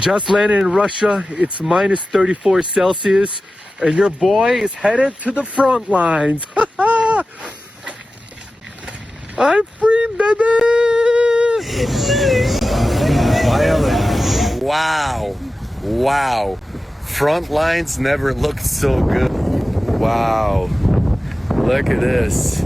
Just landed in Russia. It's minus 34 Celsius, and your boy is headed to the front lines. I'm free, baby! Wow. Wow. Front lines never looked so good. Wow. Look at this.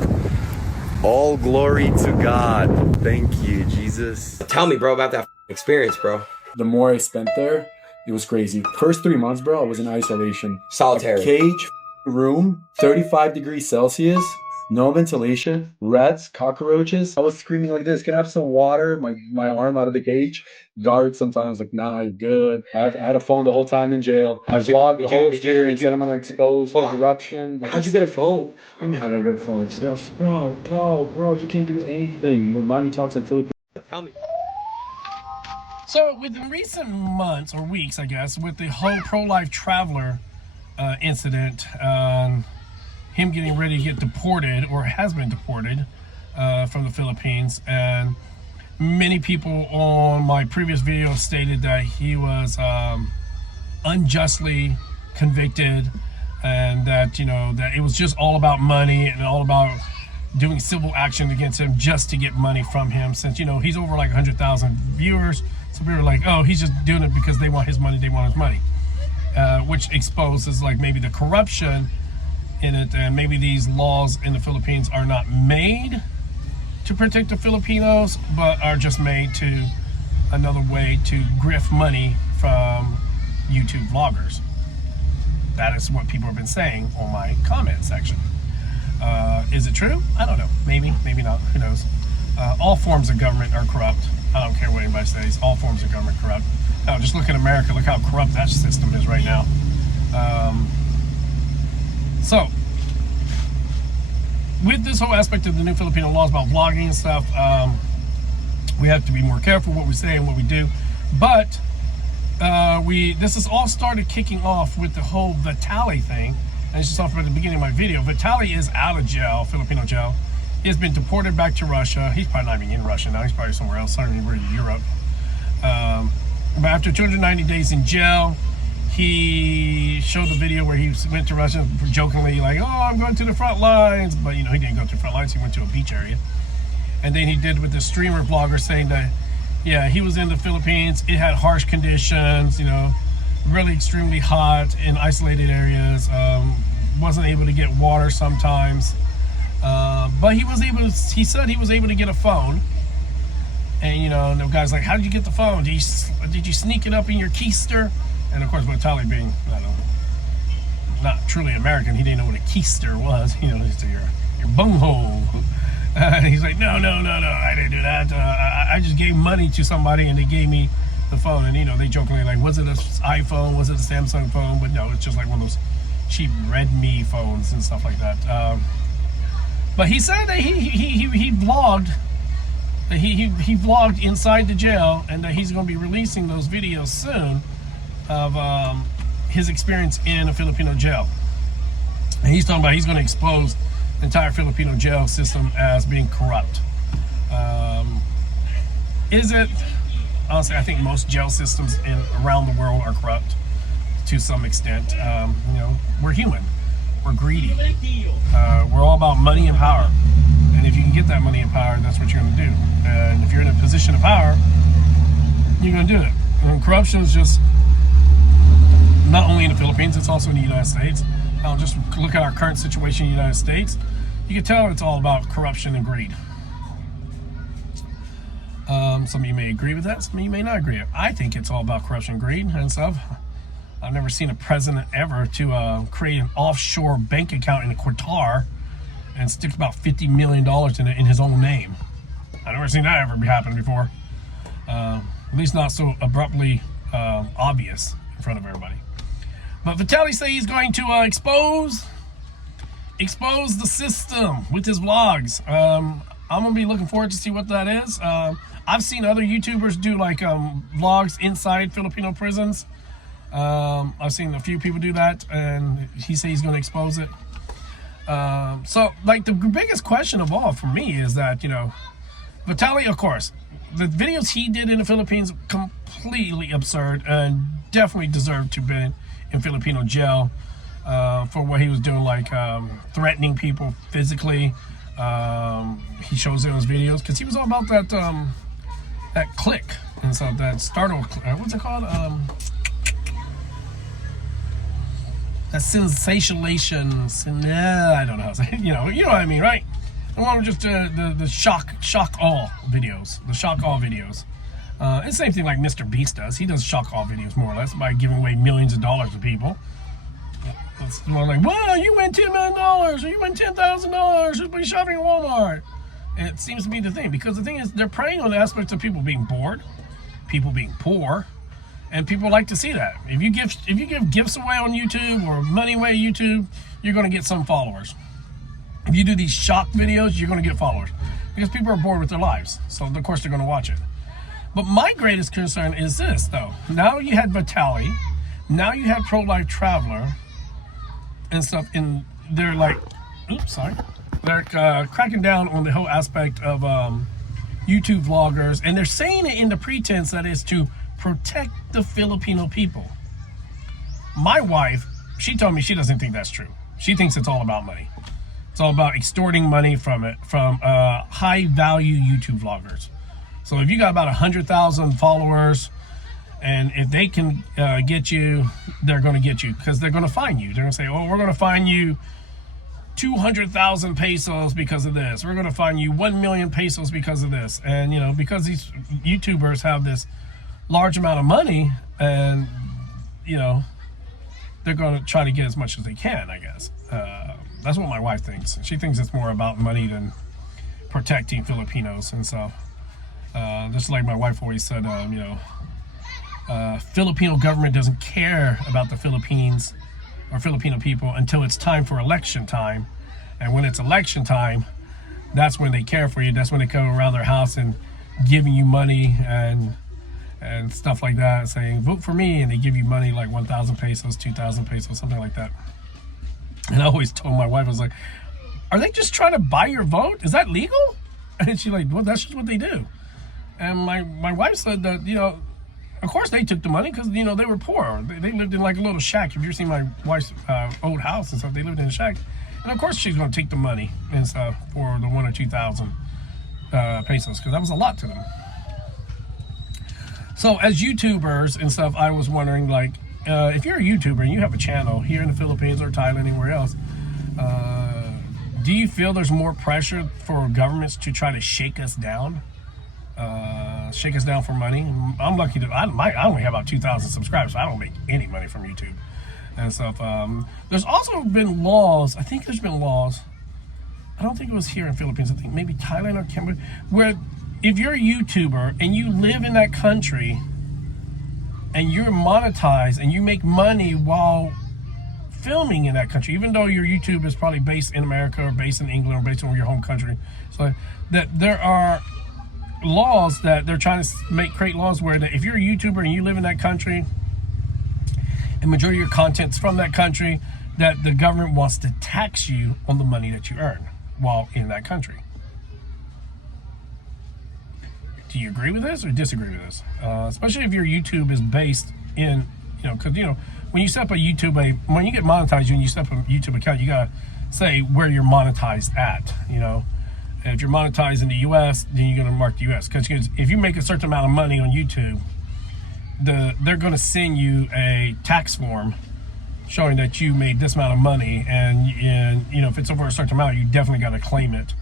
All glory to God. Thank you, Jesus. Tell me, bro, about that experience, bro. The more I spent there, it was crazy. First 3 months, bro, I was in isolation. Solitary. A cage room, 35 degrees Celsius, no ventilation, rats, cockroaches. I was screaming like this, can I have some water? My arm out of the cage. Guards sometimes like, nah, you're good. I had a phone the whole time in jail. I vlogged the whole experience, get them exposed, corruption. How'd you get a phone? I mean, how did I get a phone? Bro, you can't do anything. When money talks in Philippines. Tell me. So within recent months or weeks, I guess, with the whole pro-life traveler incident, him getting ready to get deported or has been deported from the Philippines, and many people on my previous video stated that he was unjustly convicted, and that, you know, that it was just all about money and all about doing civil action against him just to get money from him, since, you know, he's over like 100,000 viewers. So we were like, oh, he's just doing it because they want his money, which exposes like maybe the corruption in it, and maybe these laws in the Philippines are not made to protect the Filipinos, but are just made to another way to grift money from YouTube vloggers. That is what people have been saying on my comment section. Is it true? I don't know. Maybe, maybe not. Who knows? All forms of government are corrupt. I don't care what anybody says. All forms of government are corrupt. Now, just look at America. Look how corrupt that system is right now. So, with this whole aspect of the new Filipino laws about vlogging and stuff, we have to be more careful what we say and what we do. But this has all started kicking off with the whole Vitaly thing. And it's just off at the beginning of my video. Vitaly is out of jail, Filipino jail. He has been deported back to Russia. He's probably not even in Russia now. He's probably somewhere else, somewhere in Europe. But after 290 days in jail, he showed the video where he went to Russia jokingly like, oh, I'm going to the front lines. But, you know, he didn't go to the front lines. He went to a beach area. And then he did with the streamer vlogger saying that, yeah, he was in the Philippines. It had harsh conditions, you know, really extremely hot in isolated areas. Wasn't able to get water sometimes. But he was able to, he said he was able to get a phone. And, you know, and the guy's like, how did you get the phone? Did you sneak it up in your keister? And of course, Vitaly being, I don't know, not truly American, he didn't know what a keister was. You know, it's your bunghole. He's like, no, I didn't do that. I just gave money to somebody and they gave me the phone. And, you know, they jokingly like, was it an iPhone? Was it a Samsung phone? But no, it's just like one of those cheap Redmi phones and stuff like that. But he said that he vlogged. He vlogged inside the jail, and that he's going to be releasing those videos soon of his experience in a Filipino jail. And he's talking about he's going to expose the entire Filipino jail system as being corrupt. Is it? Honestly, I think most jail systems around the world are corrupt to some extent. You know, we're human. We're greedy. We're all about money and power. And if you can get that money and power, that's what you're going to do. And if you're in a position of power, you're going to do it. And corruption is just not only in the Philippines, it's also in the United States. I'll just look at our current situation in the United States. You can tell it's all about corruption and greed. Some of you may agree with that, some of you may not agree. I think it's all about corruption and greed and stuff. I've never seen a president ever to create an offshore bank account in Qatar and stick about $50 million in it in his own name. I've never seen that ever happen before. At least not so abruptly obvious in front of everybody. But Vitaly says he's going to expose the system with his vlogs. I'm gonna be looking forward to see what that is. I've seen other YouTubers do like vlogs inside Filipino prisons. I've seen a few people do that, and he says he's going to expose it. So like the biggest question of all for me is that, you know, Vitaly, of course, the videos he did in the Philippines, completely absurd and definitely deserved to be in Filipino jail for what he was doing, like threatening people physically. He shows in his videos because he was all about that that click, and so that startle, what's it called? That sensationalization, I don't know how to say it. You know what I mean, right? I want to just the shock all videos, the shock all videos. It's the same thing like Mr. Beast does. He does shock all videos more or less by giving away millions of dollars to people. It's more like, wow, you win $10 million, or you win $10,000 just by shopping at Walmart. And it seems to be the thing, because the thing is, they're preying on the aspects of people being bored, people being poor, and people like to see that. If you give gifts away on YouTube or money away on YouTube, you're going to get some followers. If you do these shock videos, you're going to get followers because people are bored with their lives. So of course they're going to watch it. But my greatest concern is this, though. Now you had Vitaly, now you have Pro-Life Traveler and stuff, and they're like, they're cracking down on the whole aspect of YouTube vloggers, and they're saying it in the pretense that it's to protect the Filipino people. My wife, she told me she doesn't think that's true. She thinks it's all about money. It's all about extorting money from high value YouTube vloggers. So if you got about 100,000 followers, and if they can get you, they're going to get you, because they're going to fine you. They're going to say, oh, we're going to fine you 200,000 pesos because of this. We're going to fine you 1 million pesos because of this. And, you know, because these YouTubers have this large amount of money, and, you know, they're going to try to get as much as they can, I guess. That's what my wife thinks. She thinks it's more about money than protecting Filipinos. And so, just like my wife always said, you know, Filipino government doesn't care about the Philippines or Filipino people until it's time for election time. And when it's election time, that's when they care for you. That's when they come around their house and giving you money and stuff like that, saying, vote for me. And they give you money like 1,000 pesos, 2,000 pesos, something like that. And I always told my wife, I was like, are they just trying to buy your vote? Is that legal? And she's like, well, that's just what they do. And my wife said that, you know, of course they took the money because, you know, they were poor. They lived in like a little shack. If you've seen my wife's old house and stuff, they lived in a shack. And of course she's going to take the money and stuff for the 1,000 or 2,000 pesos, because that was a lot to them. So as YouTubers and stuff, I was wondering, like, if you're a YouTuber and you have a channel here in the Philippines or Thailand, anywhere else, do you feel there's more pressure for governments to try to shake us down? Shake us down for money? I'm lucky that I only have about 2,000 subscribers, so I don't make any money from YouTube and stuff. There's also been laws, I think there's been laws, I don't think it was here in Philippines, I think maybe Thailand or Cambodia, where if you're a YouTuber and you live in that country and you're monetized and you make money while filming in that country, even though your YouTube is probably based in America or based in England or based on your home country, so that there are laws that they're trying to create laws where that if you're a YouTuber and you live in that country and majority of your content's from that country, that the government wants to tax you on the money that you earn while in that country. Do you agree with this or disagree with this? Especially if your YouTube is based in, you know, because, you know, when you set up a YouTube, when you get monetized and you set up a YouTube account, you got to say where you're monetized at, you know. And if you're monetized in the US, then you're going to mark the US. Because if you make a certain amount of money on YouTube, they're going to send you a tax form showing that you made this amount of money. And you know, if it's over a certain amount, you definitely got to claim it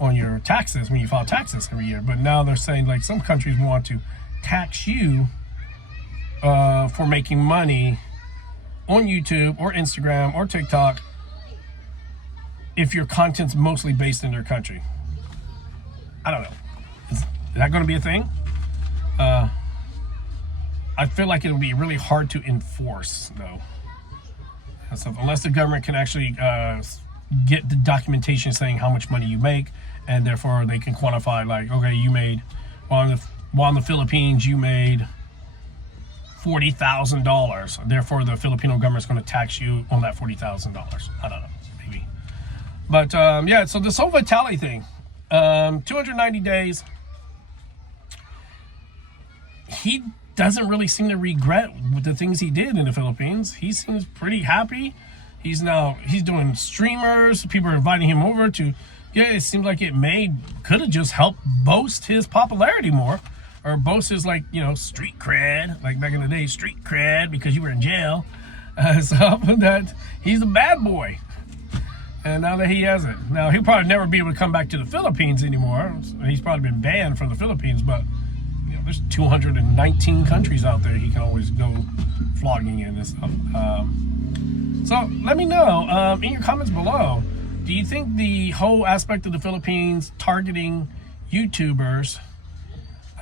on your taxes when you file taxes every year. But now they're saying, like, some countries want to tax you for making money on YouTube or Instagram or TikTok if your content's mostly based in their country. I don't know. Is that going to be a thing? I feel like it'll be really hard to enforce, though. So unless the government can actually get the documentation saying how much money you make, and therefore they can quantify, like, okay, you made, while in the Philippines, you made $40,000. Therefore, the Filipino government's going to tax you on that $40,000. I don't know, maybe. But yeah, so this whole Vitaly thing, 290 days, he doesn't really seem to regret the things he did in the Philippines. He seems pretty happy. He's doing streamers. People are inviting him over to. Yeah, it seems like could have just helped boast his popularity more, or boast his, like, you know, street cred, like back in the day, street cred because you were in jail. So that he's a bad boy. And now that he hasn't, now he'll probably never be able to come back to the Philippines anymore. He's probably been banned from the Philippines, but you know, there's 219 countries out there he can always go vlogging in and stuff. So let me know in your comments below. Do you think the whole aspect of the Philippines targeting YouTubers?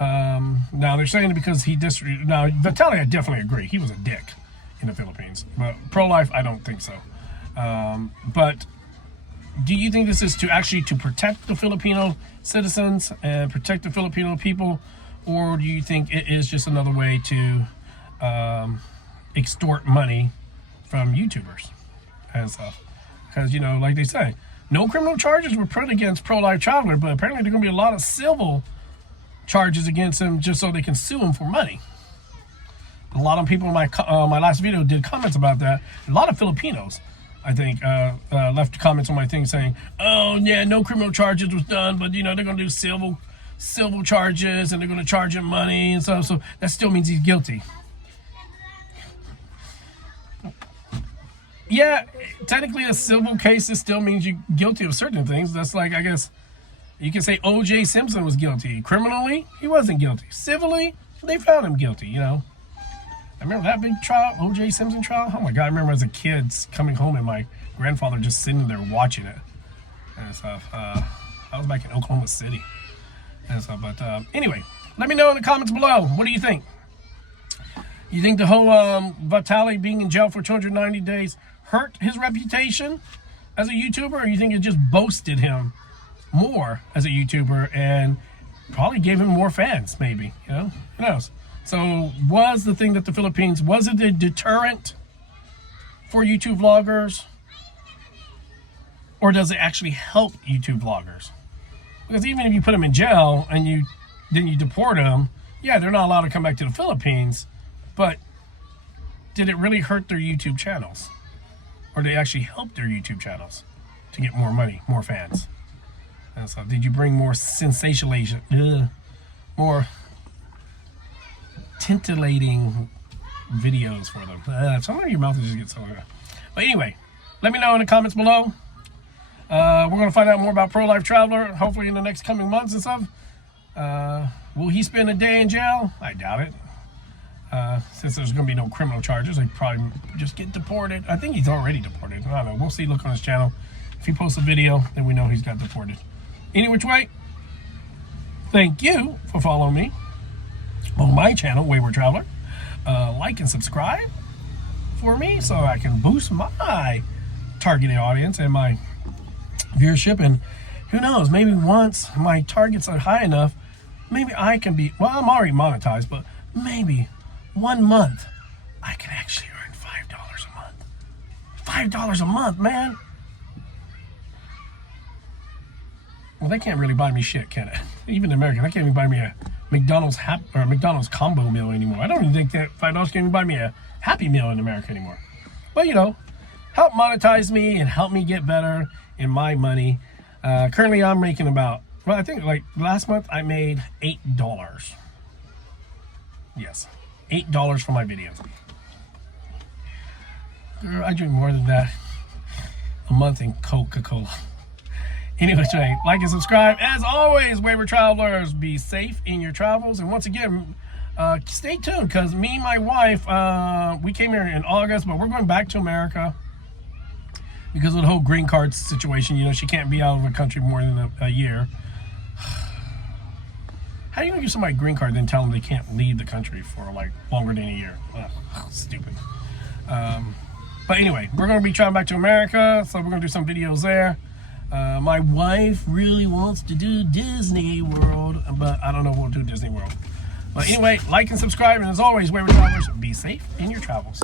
Now they're saying because now Vitaly, I definitely agree. He was a dick in the Philippines, but pro-life, I don't think so. But do you think this is to protect the Filipino citizens and protect the Filipino people, or do you think it is just another way to extort money from YouTubers and stuff? Because, you know, like they say, no criminal charges were put against Pro-Life Traveler, but apparently there are going to be a lot of civil charges against him just so they can sue him for money. A lot of people in my last video did comments about that. A lot of Filipinos, I think, left comments on my thing saying, oh yeah, no criminal charges was done, but you know, they're going to do civil charges and they're going to charge him money and stuff, so that still means he's guilty. Yeah, technically a civil case still means you're guilty of certain things. That's like, I guess, you can say O.J. Simpson was guilty. Criminally, he wasn't guilty. Civilly, they found him guilty, you know. I remember that big trial, O.J. Simpson trial. Oh my God, I remember as a kid coming home and my grandfather just sitting there watching it and stuff. I was back in Oklahoma City and stuff. But anyway, let me know in the comments below. What do you think? You think the whole Vitaly being in jail for 290 days hurt his reputation as a YouTuber, or you think it just boasted him more as a YouTuber and probably gave him more fans, maybe, you know? Who knows? So was the thing that the Philippines, was it a deterrent for YouTube vloggers, or does it actually help YouTube vloggers? Because even if you put them in jail and then you deport them, yeah, they're not allowed to come back to the Philippines, but did it really hurt their YouTube channels? Or did it actually help their YouTube channels to get more money, more fans? And so did you bring more sensationalization, more titillating videos for them? Some of your mouth just gets so good. But anyway, let me know in the comments below. We're going to find out more about Pro-Life Traveler, hopefully in the next coming months and stuff. Will he spend a day in jail? I doubt it. Since there's going to be no criminal charges, he'd probably just get deported. I think he's already deported. I don't know. We'll see. Look on his channel. If he posts a video, then we know he's got deported. Any which way, thank you for following me on my channel, Wayward Traveler. Like and subscribe for me so I can boost my targeted audience and my viewership. And who knows, maybe once my targets are high enough, maybe I can be, well, I'm already monetized, but maybe 1 month I can actually earn $5 a month. $5 a month, man. Well, they can't really buy me shit, can it? Even American, they can't even buy me a McDonald's McDonald's combo meal anymore. I don't even think that $5 can even buy me a Happy Meal in America anymore. But you know, help monetize me and help me get better in my money. Currently, I'm making about, well, I think like last month I made $8. Yes, $8 for my videos. Girl, I drink more than that a month in Coca-Cola. Anyway, like and subscribe. As always, Wayward Travelers, be safe in your travels. And once again, stay tuned, because me and my wife, we came here in August, but we're going back to America because of the whole green card situation. You know, she can't be out of the country more than a year. How do you give somebody a green card and then tell them they can't leave the country for like longer than a year? Stupid. But anyway, we're going to be traveling back to America, so we're going to do some videos there. My wife really wants to do Disney World, but I don't know if we'll do Disney World. But anyway, like and subscribe, and as always, Wayward Travelers, be safe in your travels.